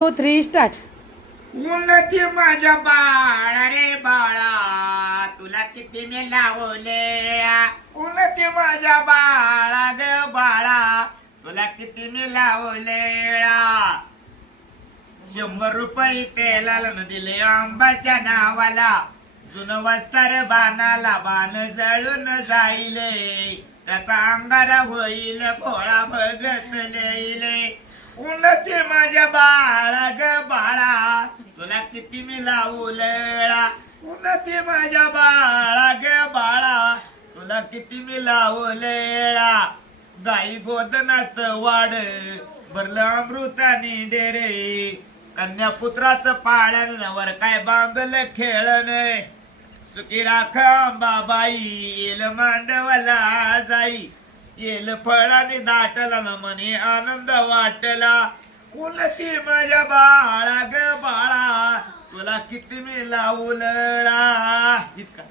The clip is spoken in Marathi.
3 स्टार्ट. उन्नती माझ्या बाळा रे बाळा, तुला किती मी लावले. उन्नती माझ्या बाळा ग बाळा, तुला किती मी लावले. 100 रुपये तेलाला न दिले आंबाच्या नावाला, जुन वस्तार बाणाला बाण जळून जाईले, त्याचा अंगारा होईल भोळा भगत लईले. उन्नती माझ्या बाळा ग बाळा, तुला किती मी लावलेला. उन्नती माझ्या बाळा ग बाळा, तुला किती मी लावलेला. गाई गोदनाचं वाड भरलं अमृतानी डेरे, कन्यापुत्राचं पाळण वर काय बांधल खेळण. सुखी राख अंबाबाई, येल मांडवला जाई, येल फळाने दाटला न मने आनंद वाटला. उन्नती माझ्या बाळा ग बाळा, तुला किती मी लावलळा. हीच का